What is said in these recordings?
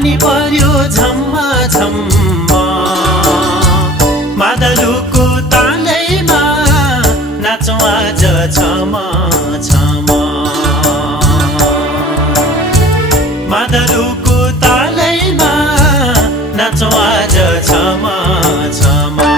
पानी पर्यो झम्मा झम्मा मादलुको तालैमा नाचौँ आज छमा छमा मादलुको तालैमा नाचौँ आज छमा छमा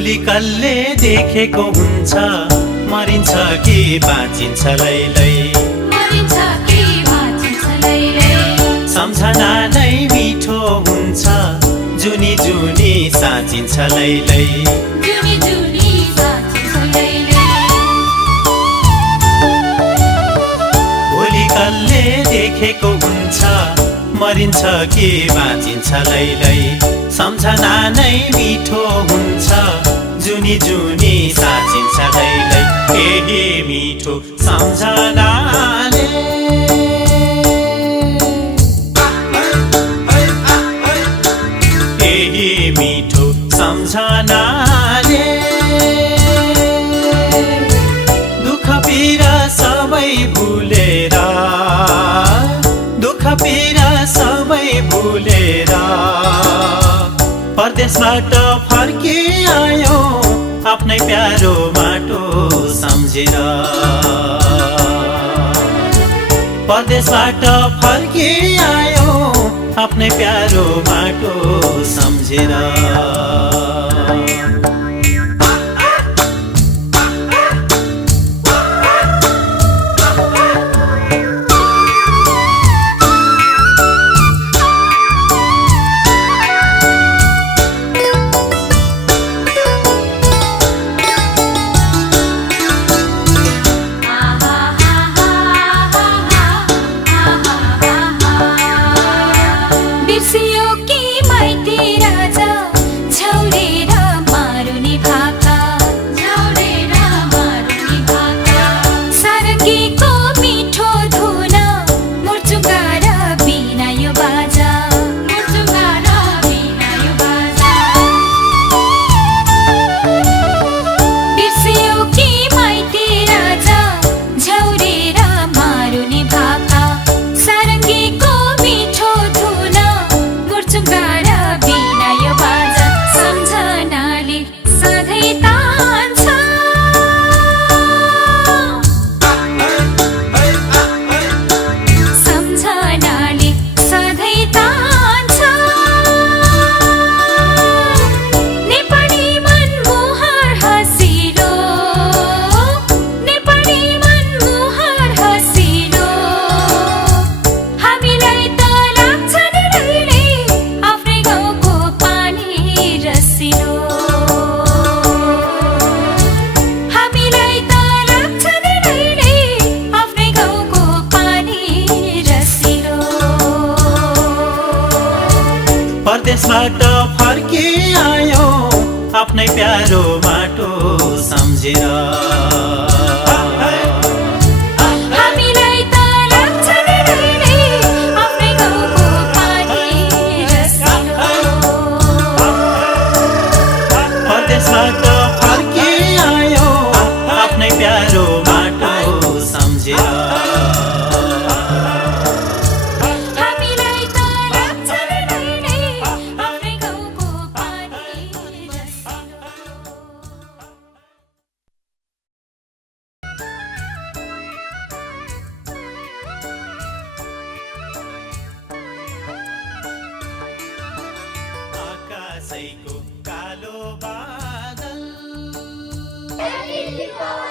भोलि कसले देखेको हुन्छ मरिन्छ कि बाँचिन्छ लैलै सम्झना नै मिठो हुन्छ जुनी जुनी साँचिन्छ लैलै भोलि कसले देखेको हुन्छ मरिन्छ कि बाँचिन्छ लैलै सम्झना नै मिठो हुन्छ जुनी जुनी साँचिन्छ लैलै केही मिठो सम्झनाले केही मिठो सम्झनाले दुःख पीडा सबै भुलेर दुःख पीडा सबै भुलेर परदेशबाट फर्की आयो आफ्नै प्यारो माटो सम्झेर परदेशबाट फर्की आयो आफ्नै प्यारो माटो सम्झेर परदेशबाट फर्की आयो आफ्नै प्यारो माटो सम्झेर परदेशबाट फर्की आयो आफ्नै प्यारो माटो सम्झेर कालो बादल Happy Deepavali!